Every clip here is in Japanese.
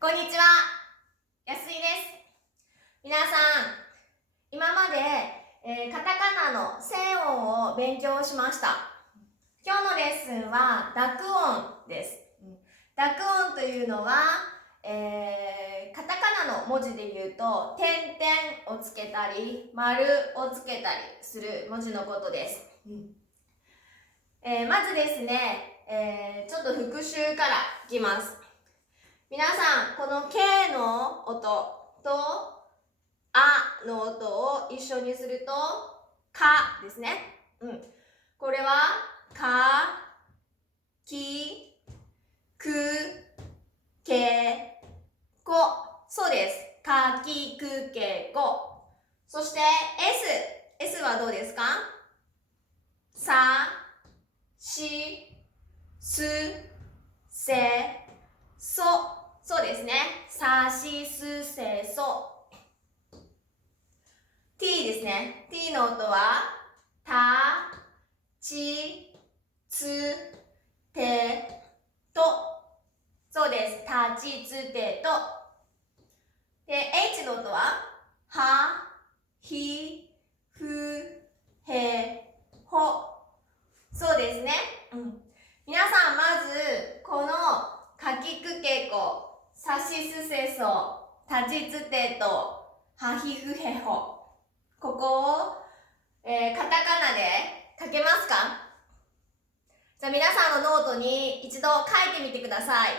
こんにちは、安井です。皆さん、今まで、カタカナの声音を勉強しました。今日のレッスンは濁音です。濁音というのは、カタカナの文字で言うと点々をつけたり丸をつけたりする文字のことです。まずですね、ちょっと復習からいきます。皆さん、この K の音とあの音を一緒にするとかですね。これはか、き、く、け、こ。そうです。か、き、く、け、こ。そして S はどうですか？さ、し、す、せ、そ。そうですね。さ、し、す、せ、そ。t ですね。t の音はた、ち、つ、て、と。そうです。た、ち、つ、て、と。で、h の音はは、ひ、ふ、へ、ほ。そうですね。皆さん、まず、このかきくけこ、さしすせそ、たちつてと、はひふへほ。ここを、カタカナで書けますか？じゃあ皆さんのノートに一度書いてみてください。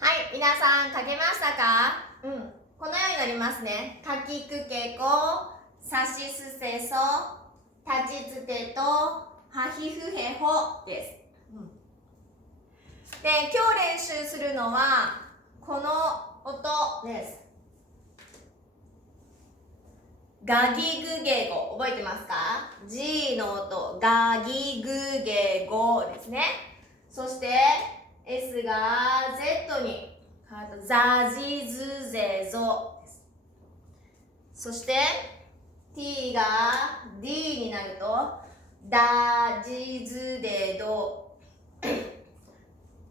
はい、皆さん書けましたか？このようになりますね。かきくけこ、さしすせそ、たちつてと、はひふへほです。で、今日練習するのはこの音です。ガギグゲゴ、覚えてますか？ G の音、ガギグゲゴですね。そして S が Z に変わるとザジズゼゾです。そして T が D になるとダジズデド。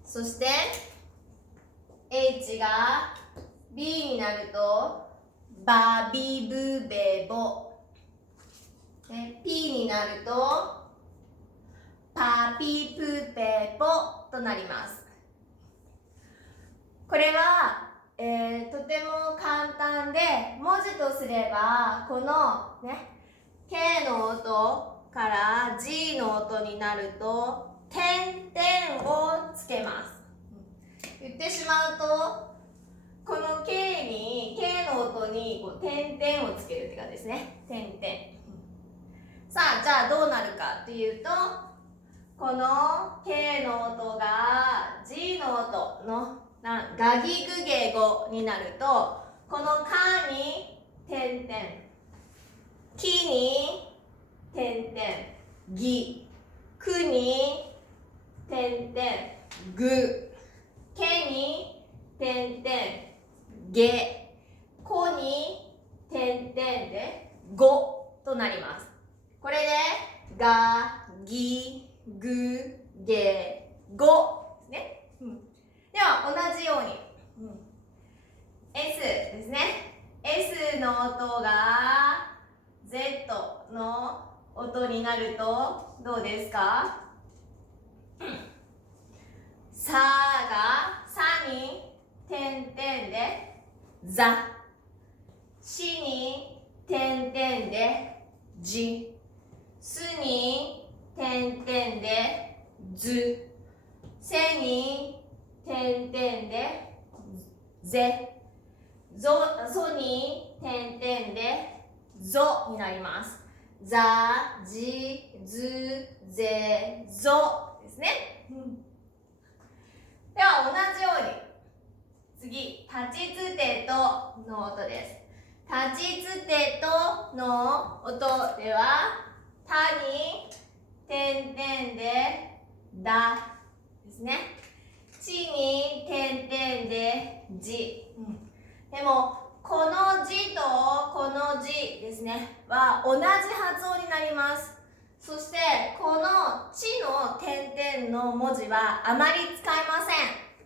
そして H が B になるとバビブベボ。P になるとパピプペポとなります。これは、とても簡単で、文字とすればこのね K の音から G の音になると点々をつけます。言ってしまうとこの K の音にこう点々をつけるって感じですね。点々。さあ、じゃあどうなるかというと、この K の音が G の音のガギグゲゴになると、このカに点々、キに点々、ギ、クに点々、グ、ケに点々、ゲ、コに点々でゴとなります。これでガ、ギ、グ、ゲ、ゴですね。では同じように、S ですね。S の音が Z の音になるとどうですか？さがさに点々でザ、しに点々でじ、すに点々でず、せに点々でぜ、そに点々でぞになります。ざ、じ、ず、ぜ、ぞですね。では同じように次、たちつてとの音です。たちつてとの音ではたに点々でだですね。ちに点々でじ。でもこのじとこのじですねは同じ発音になります。そしてこのちの点々点の文字はあまり使いません。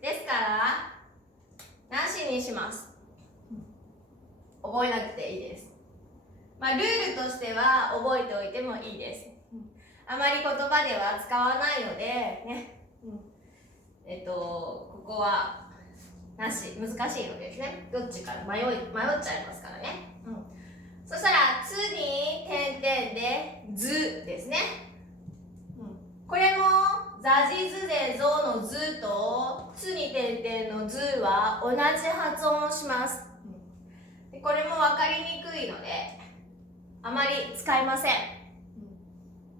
ですからなしにします。覚えなくていいです。ルールとしては覚えておいてもいいです。あまり言葉では使わないのでね、ここはなし、難しいのですね。どっちから迷っちゃいますからね。そしたら「つ」に点々で「ず」ですね。これもザジズゼゾの「ず」と「つ」に点々の「ず」は同じ発音をします。これも分かりにくいのであまり使いません。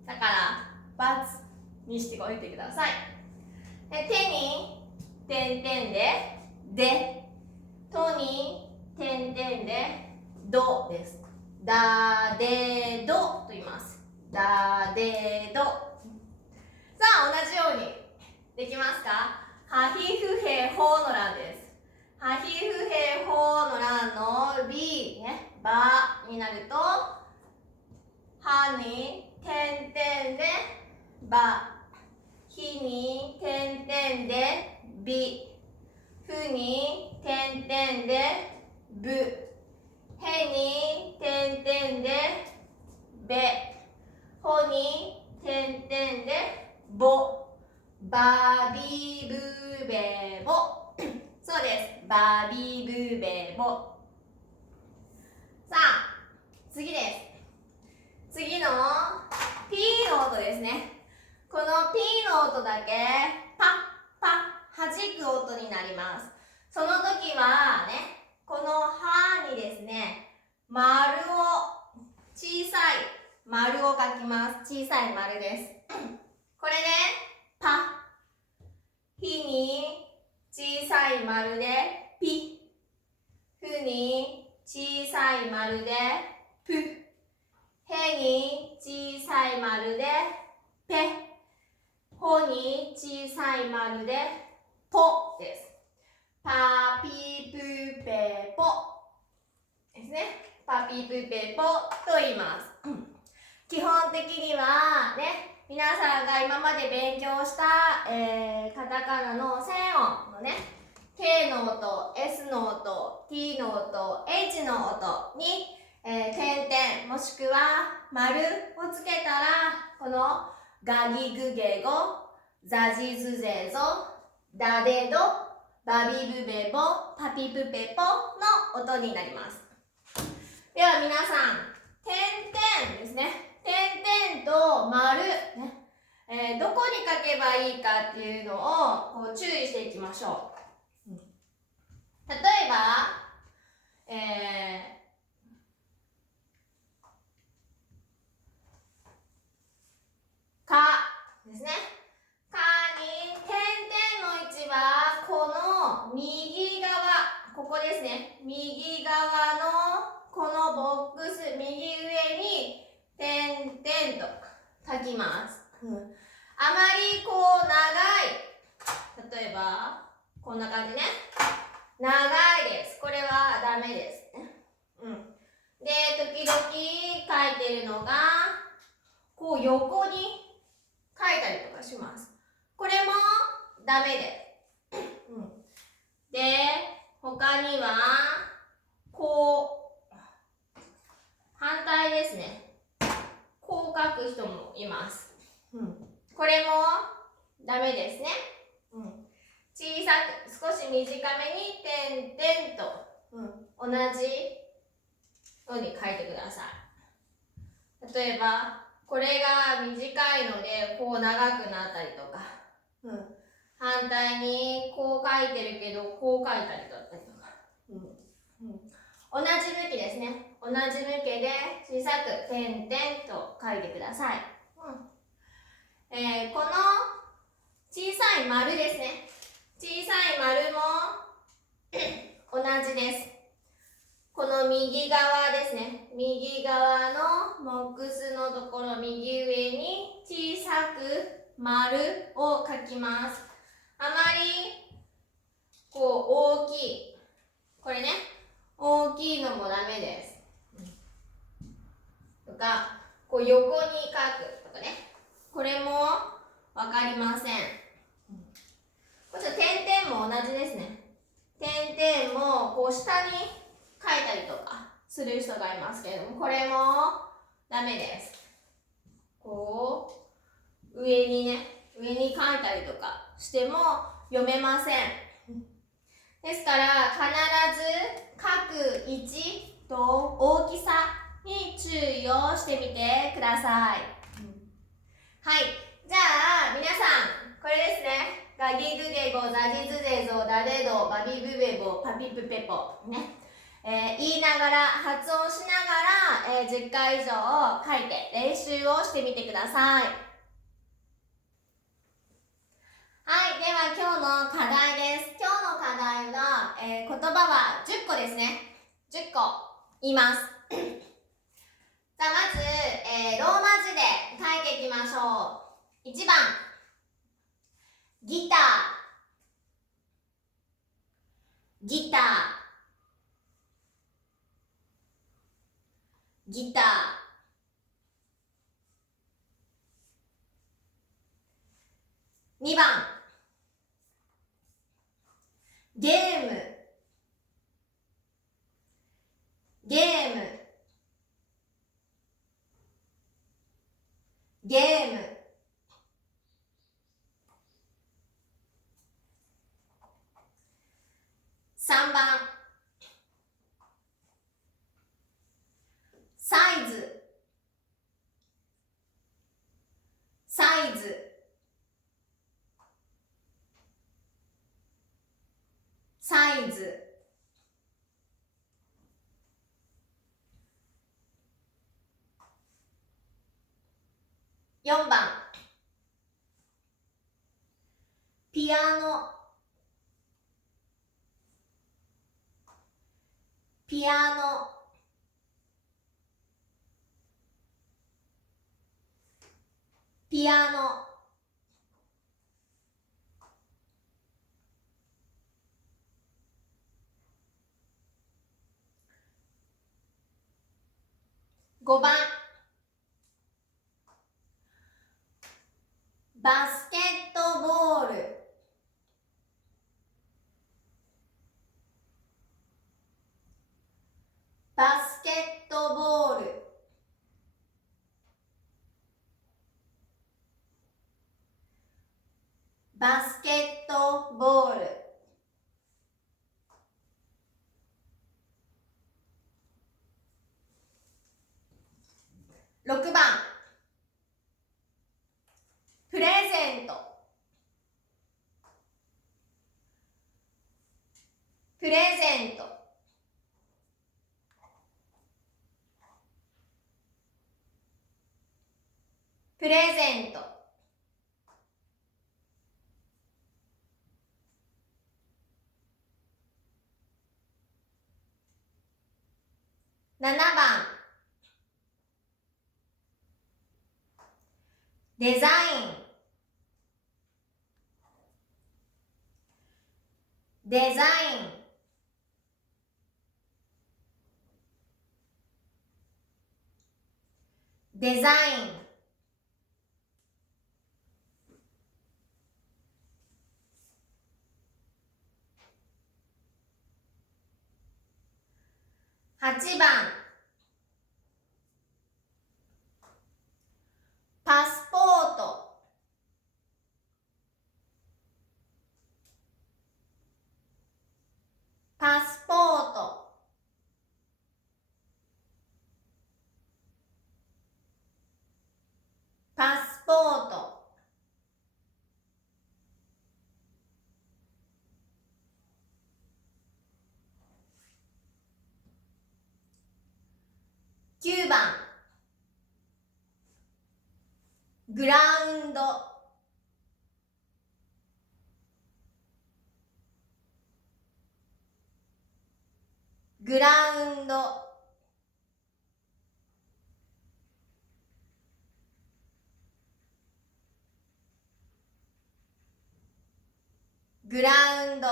だから×にしておいてください。で手に点々で「で」とに点々で「ど」です。だでどと言います。だでど。さあ同じようにできますか？はひふへほの欄です。はひふへほの欄の B ね、ばになるとはに点々でば、ひに点々でび、ふに点々でぶ、へに点々でべ、ほに点々でぼ、ばびぶべぼ。そうです。ばびぶべぼ。さあ次です。次の P の音ですね。この P の音だけパッパッ弾く音になります。その時はね、このはにですね、丸を、小さい丸を書きます。小さい丸です。これでパ、ひに小さい丸でピ、ふに小さい丸でぷ、へに小さい丸でぺ、ほに小さい丸でぽです。パピプペポですね。パピプペポと言います。基本的にはね、皆さんが今まで勉強した、カタカナの1000音のね、K の音、S の音、T の音、H の音に、点々もしくは丸をつけたら、このガギグゲゴ、ザジズゼゾ、ダデド、バビブベボ、パピプペポの音になります。では皆さん、点々ですね。点々と丸、ねどこに書けばいいかっていうのをこう注意していきましょう。例えば、かですね。かに点々の位置はこの右側、ここですね。右側のこのボックス、右上に点々と書きます。あまりこう長い、例えばこんな感じね。長いです。これはダメですね。で、時々書いてるのがこう横に書いたりとかします。これもダメです。で、他にはこう反対ですね。こう書く人もいます。これもダメですね。小さく少し短めに点々と、同じように書いてください。例えばこれが短いのでこう長くなったりとか、反対にこう書いてるけどこう書いたりだったりとか、同じ向きですね。同じ向きで小さく点々と書いてください。この小さい丸ですね。小さい丸も同じです。この右側ですね。右側のモックスのところ右上に小さく丸を書きます。あまりこう大きい、これね、大きいのもダメです。とか、こう横に書くとかね。これもわかりません。こっちの点々も同じですね。点々もこう下に書いたりとかする人がいますけれども、これもダメです。こう上に書いたりとかしても読めません。ですから必ず書く位置と大きさに注意をしてみてください。はい、じゃあ皆さんこれですね。ガギグゲゴザジズゼゾダデドバビブベボパピプペポね、言いながら発音しながら、10回以上書いて練習をしてみてください。はい、では今日の課題です。今日の課題は、言葉は10個ですね。10個言います。さあまず、ローマ字で書いていきましょう。1番ギター、ギター、ギター。2番ゲーム、ゲーム、ゲーム。3番サイズ、サイズ、サイズ。4番ピアノ、ピアノ、ピアノ。5番バスケットボール、バスケットボール、バスケットボール。6番プレゼント、プレゼント、プレゼント。7番デザイン、デザイン、デザイン。8番パスポート、パスポート、パスポート。9番グラウンド、グラウンド、グラウンド。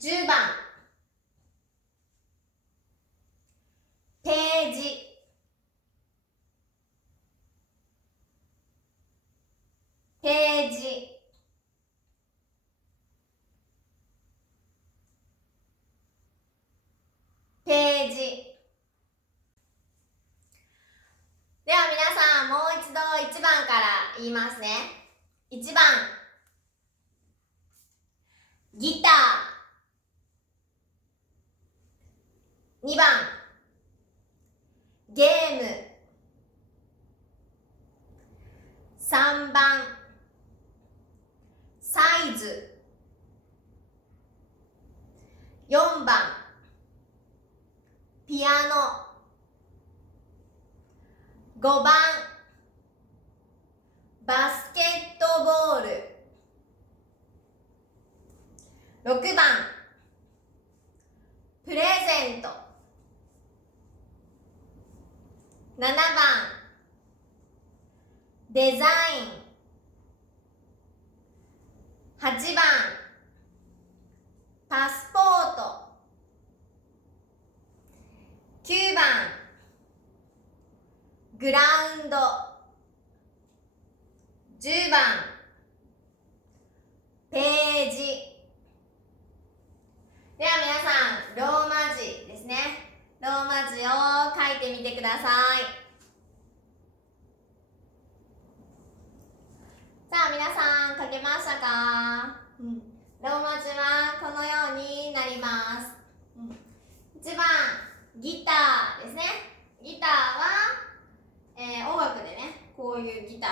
10番ページ、言いますね。1番ギター、2番ゲーム、3番サイズ、4番ピアノ、5番バスケットボール、6番プレゼント、7番デザイン、8番パスポート、9番グラウンド、10番ページ。では皆さん、ローマ字ですね。ローマ字を書いてみてください。さあ皆さん、書けましたか？ローマ字はこのようになります。1番ギターですね。ギターは、音楽でね、こういうギター、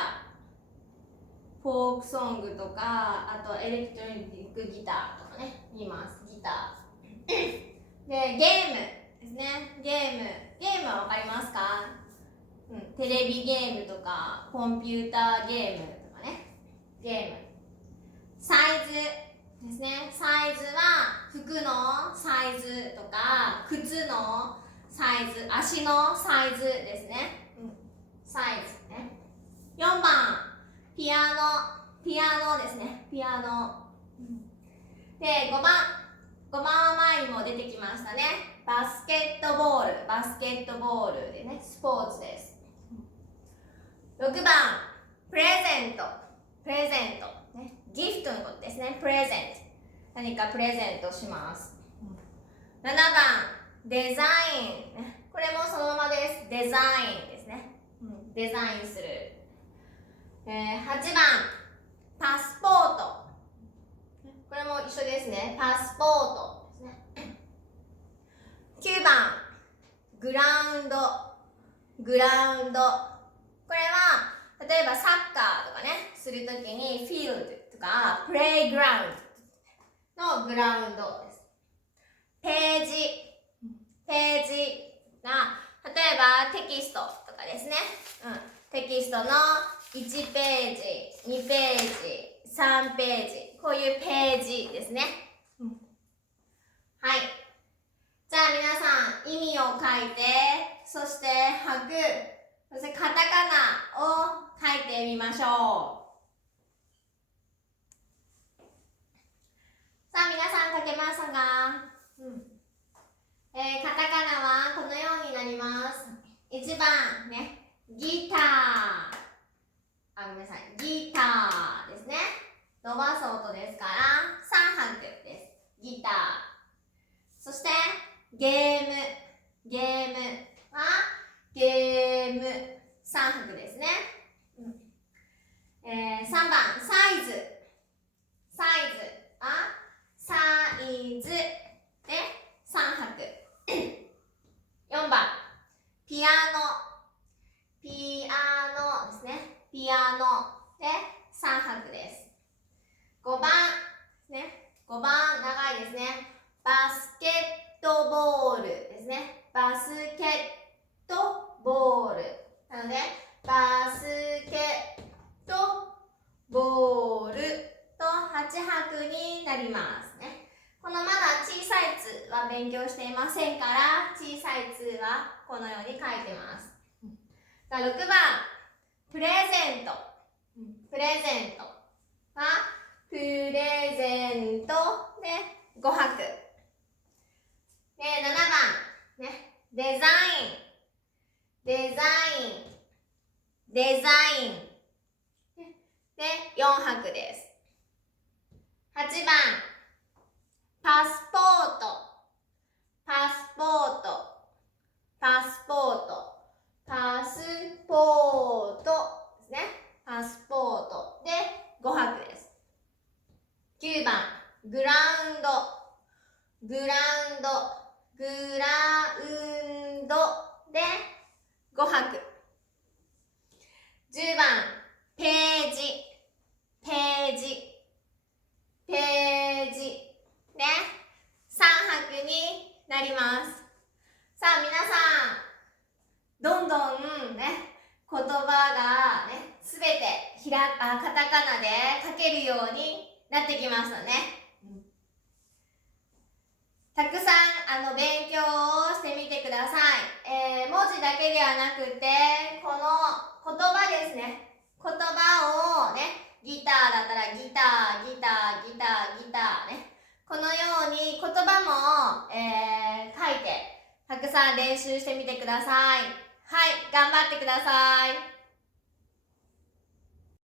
フォークソングとか、あとエレクトロニックギターとかね、言います。ギターで、ゲームですね。ゲームは分かりますか？テレビゲームとかコンピューターゲームとかね、ゲーム。サイズですね。サイズは服のサイズとか靴のサイズ、足のサイズですね。サイズね。4番ピアノですね。ピアノ。で、5番は前にも出てきましたね。バスケットボールでね、スポーツです。6番プレゼント、ね、ギフトのことですね。プレゼント、何かプレゼントします。7番デザイン、これもそのままです。デザインですね。デザインする。8番パスポート、これも一緒ですね。パスポートですね。9番グラウンド、これは例えばサッカーとかね、するときにフィールドとかプレイグラウンドのグラウンドです。ページが例えばテキストとかですね。テキストの1ページ、2ページ、3ページ、こういうページですね。はい。じゃあ皆さん、意味を書いて、そして拍、そしてカタカナを書いてみましょう。さあ皆さん書けましたか？カタカナはこのようになります。1番ね、ギター。ごめんなさい。ギターですね。伸ばす音ですから3拍です。ギター。そしてゲームはゲーム3拍ですね。3番サイズはサイズで3拍。4番ピアノですね。ピアノで3拍です。5番ね、5番長いですね。バスケットボールですね。バスケットボールなので、バスケットボールと8拍になりますね。このまだ小さい「つ」は勉強していませんから、小さい「つ」はこのように書いてます。6番プレゼントはプレゼントで5拍。で、7番ね、デザインで4拍です。8番パスポートですね。パスポカタカナで書けるようになってきましたね。たくさん勉強をしてみてください。文字だけではなくて、この言葉ですね。言葉をね、ギターだったらギター、ギター、ギター、ギターね。このように言葉も、書いて、たくさん練習してみてください。はい、頑張ってください。